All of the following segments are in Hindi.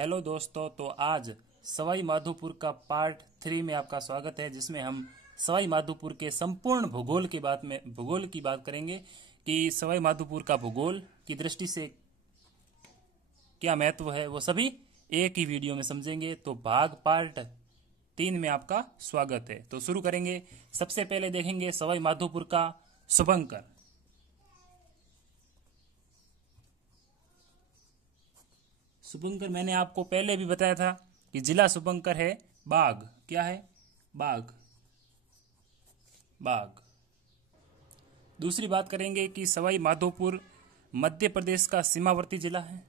हेलो दोस्तों, तो आज सवाई माधोपुर का पार्ट 3 में आपका स्वागत है, जिसमें हम सवाई माधोपुर के संपूर्ण भूगोल की बात करेंगे कि सवाई माधोपुर का भूगोल की दृष्टि से क्या महत्व है, वो सभी एक ही वीडियो में समझेंगे। तो पार्ट 3 में आपका स्वागत है। तो शुरू करेंगे। सबसे पहले देखेंगे सवाई माधोपुर का शुभंकर। शुभंकर मैंने आपको पहले भी बताया था कि जिला शुभंकर है बाघ। क्या है? बाघ। बाघ। दूसरी बात करेंगे कि सवाई माधोपुर मध्य प्रदेश का सीमावर्ती जिला है।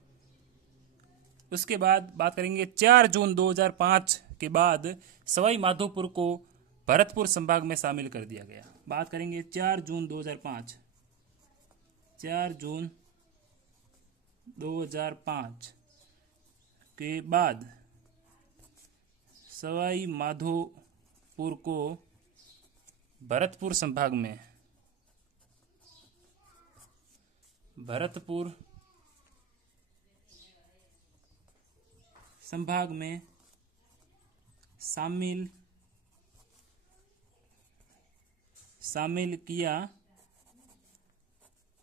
उसके बाद बात करेंगे 4 जून 2005 के बाद सवाई माधोपुर को भरतपुर संभाग में शामिल कर दिया गया। बात करेंगे 4 जून 2005। 4 जून 2005 के बाद सवाई माधोपुर को भरतपुर संभाग में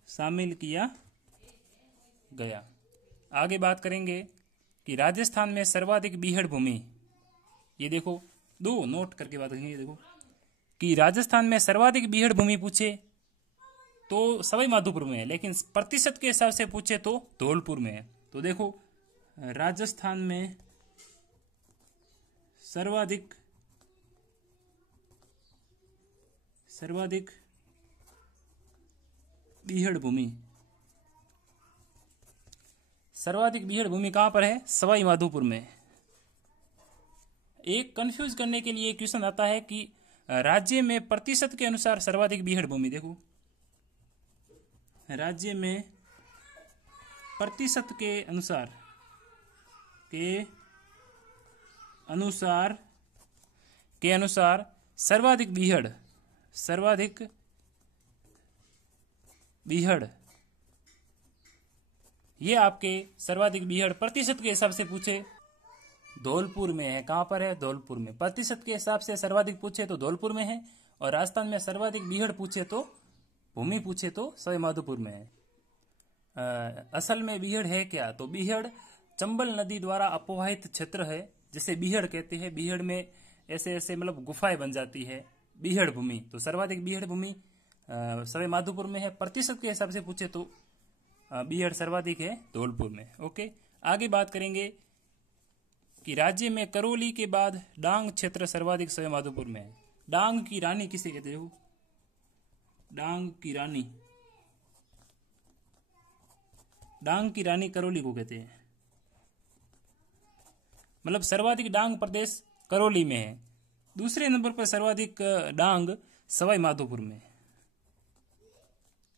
शामिल किया गया। आगे बात करेंगे कि राजस्थान में सर्वाधिक बीहड़ भूमि, ये देखो दो नोट करके बात करेंगे। देखो कि राजस्थान में सर्वाधिक बीहड़ भूमि पूछे तो सवाई माधोपुर में है, लेकिन प्रतिशत के हिसाब से पूछे तो धौलपुर में है। तो देखो राजस्थान में सर्वाधिक बीहड़ भूमि कहां पर है? सवाई माधोपुर में। एक कंफ्यूज करने के लिए क्वेश्चन आता है कि राज्य में प्रतिशत के अनुसार सर्वाधिक बीहड़ भूमि, देखो राज्य में प्रतिशत के अनुसार सर्वाधिक बीहड़ ये आपके सर्वाधिक बीहड़ प्रतिशत के हिसाब से पूछे धौलपुर में है। कहां पर है? धौलपुर में। प्रतिशत के हिसाब से सर्वाधिक पूछे तो धौलपुर में है, और राजस्थान में सर्वाधिक बीहड़ पूछे तो भूमि पूछे तो सवाई माधोपुर में है। असल में बीहड़ है क्या? तो बीहड़ चंबल नदी द्वारा अपवाहित क्षेत्र है, जिसे बीहड़ कहते हैं। बीहड़ में ऐसे ऐसे मतलब गुफाएं बन जाती है, बीहड़ भूमि। तो सर्वाधिक बीहड़ भूमि सवाई माधोपुर में है। प्रतिशत के हिसाब से पूछे तो बीहड़ सर्वाधिक है धौलपुर में। ओके, आगे बात करेंगे कि राज्य में करौली के बाद डांग क्षेत्र सर्वाधिक सवाई माधोपुर में है। डांग की रानी किसे कहते हो? डांग की रानी करौली को कहते हैं। मतलब सर्वाधिक डांग प्रदेश करौली में है। दूसरे नंबर पर सर्वाधिक डांग सवाई माधोपुर में।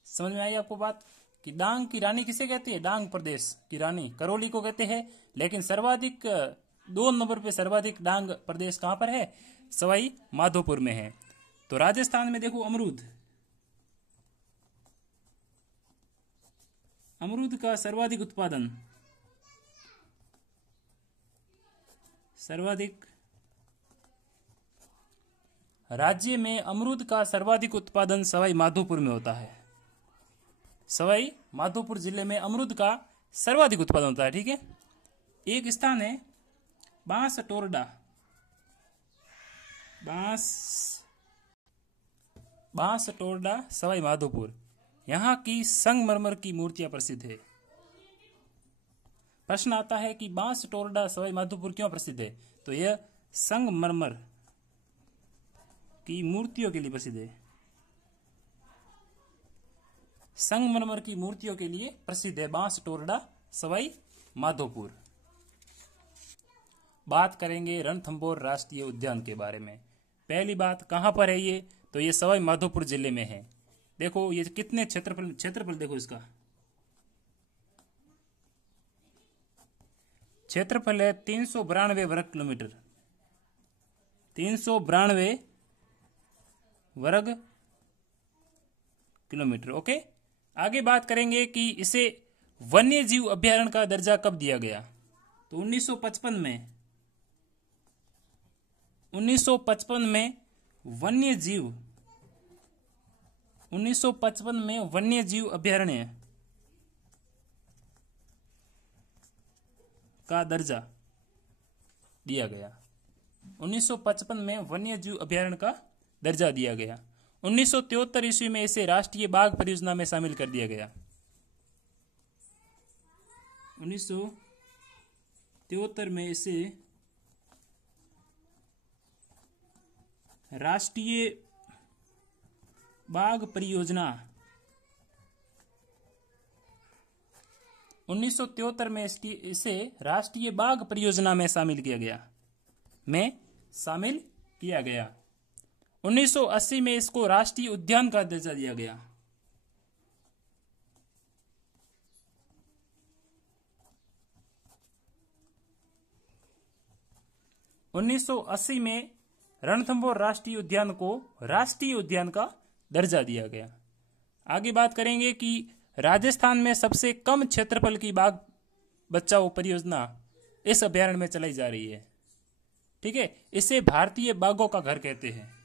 समझ में आई आपको बात कि डांग की रानी किसे कहते हैं? डांग प्रदेश की रानी करौली को कहते हैं। लेकिन सर्वाधिक 2 नंबर पे सर्वाधिक डांग प्रदेश कहां पर है? सवाई माधोपुर में है। तो राजस्थान में देखो अमरूद का सर्वाधिक उत्पादन राज्य में अमरूद का सर्वाधिक उत्पादन सवाई माधोपुर में होता है। सवाई माधोपुर जिले में अमरूद का सर्वाधिक उत्पादन होता है। ठीक है। एक स्थान है बांसटोरडा सवाई माधोपुर। यहाँ की संगमरमर की मूर्तियां प्रसिद्ध है। प्रश्न आता है कि बांसटोरडा सवाई माधोपुर क्यों प्रसिद्ध है? तो यह संगमरमर की मूर्तियों के लिए प्रसिद्ध है। संगमरमर की मूर्तियों के लिए प्रसिद्ध है बांसटोरडा सवाई माधोपुर। बात करेंगे रणथंभौर राष्ट्रीय उद्यान के बारे में। पहली बात, कहां पर है ये? तो ये सवाई माधोपुर जिले में है। देखो ये कितने क्षेत्रफल देखो इसका। क्षेत्रफल है 392 वर्ग किलोमीटर। 392 वर्ग किलोमीटर। ओके, आगे बात करेंगे कि इसे वन्य जीव अभ्यारण्य का दर्जा कब दिया गया। तो 1955 में वन्य जीव अभयारण्य का दर्जा दिया गया। 1955 में वन्य जीव अभयारण्य का दर्जा दिया गया। 1973 ईस्वी में इसे राष्ट्रीय बाघ परियोजना में शामिल कर दिया गया। 1973 में इसे राष्ट्रीय बाघ परियोजना 1973 में इसे राष्ट्रीय बाघ परियोजना में शामिल किया गया। 1980 में इसको राष्ट्रीय उद्यान का दर्जा दिया गया। 1980 में रणथंभौर राष्ट्रीय उद्यान को राष्ट्रीय उद्यान का दर्जा दिया गया। आगे बात करेंगे कि राजस्थान में सबसे कम क्षेत्रफल की बाघ बचाओ परियोजना इस अभयारण्य में चलाई जा रही है। ठीक है, इसे भारतीय बाघों का घर कहते हैं।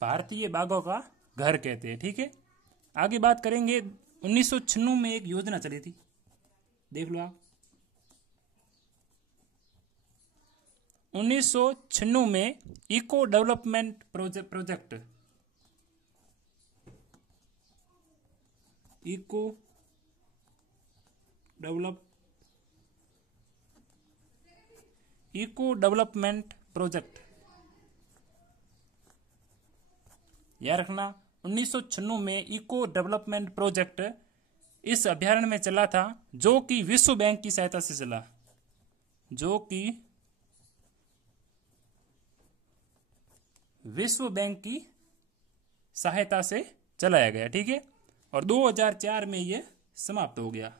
भारतीय बाघों का घर कहते हैं। ठीक है, आगे बात करेंगे 1996 में एक योजना चली थी, देख लो आप। 1996 में इको डेवलपमेंट प्रोजेक्ट याद रखना, 1996 में इको डेवलपमेंट प्रोजेक्ट इस अभयारण्य में चला था, जो कि विश्व बैंक की सहायता से चला, जो कि विश्व बैंक की सहायता से चलाया गया। ठीक है, और 2004 में ये समाप्त हो गया।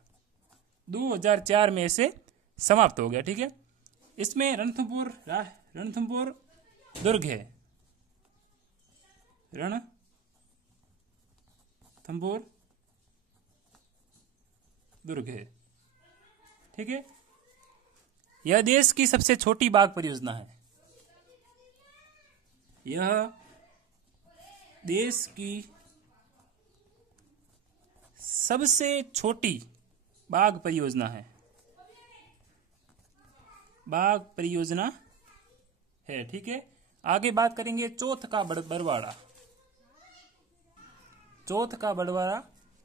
2004 में इसे समाप्त हो गया। ठीक है, इसमें रणथंभौर दुर्ग है, रणथंभौर दुर्ग है। ठीक है, यह देश की सबसे छोटी बाघ परियोजना है। यह देश की सबसे छोटी बाघ परियोजना है। बाघ परियोजना है। ठीक है, आगे बात करेंगे चौथ का बड़वाड़ा। चौथ का बड़वाड़ा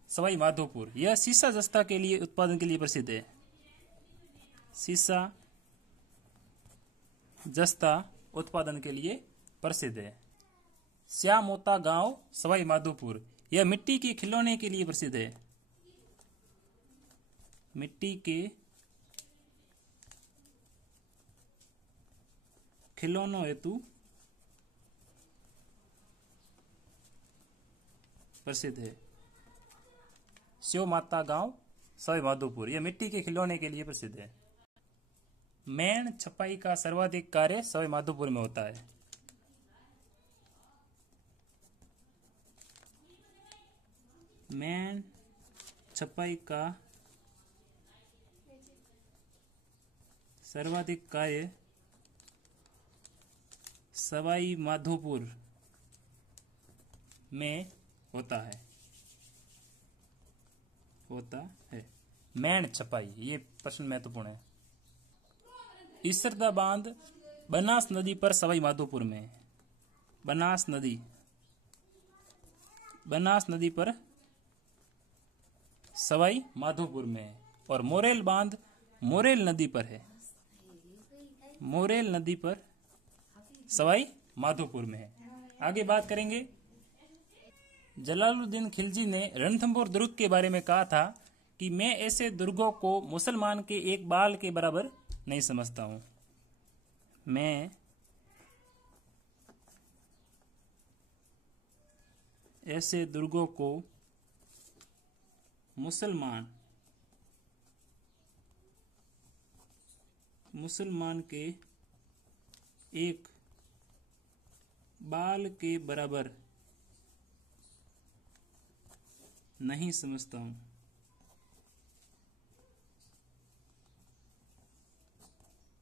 सवाई माधोपुर, यह सीसा जस्ता के लिए उत्पादन के लिए प्रसिद्ध है। सीसा जस्ता उत्पादन के लिए प्रसिद्ध है। श्यामोता गांव सवाई माधोपुर, यह मिट्टी के खिलौने के लिए प्रसिद्ध है। मिट्टी के खिलौनों हेतु प्रसिद्ध है। शिव माता गांव सवाई माधोपुर, यह मिट्टी के खिलौने के लिए प्रसिद्ध है। मेण छपाई का सर्वाधिक कार्य सवाई माधोपुर में होता है। मेण छपाई का सर्वाधिक कार्य सवाई माधोपुर में होता है। मेण छपाई, ये प्रश्न महत्वपूर्ण है। ईसरदा बांध बनास नदी पर सवाई माधोपुर में, बनास नदी पर सवाई माधोपुर में। और मोरेल बांध मोरेल नदी पर है, मोरेल नदी पर सवाई माधोपुर में है। आगे बात करेंगे, जलालुद्दीन खिलजी ने रणथंभौर दुर्ग के बारे में कहा था कि मैं ऐसे दुर्गों को मुसलमान के एक बाल के बराबर नहीं समझता हूं। मैं ऐसे दुर्गों को मुसलमान के एक बाल के बराबर नहीं समझता हूं।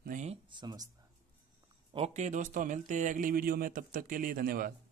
नहीं समझता। ओके दोस्तों, मिलते हैं अगली वीडियो में, तब तक के लिए धन्यवाद।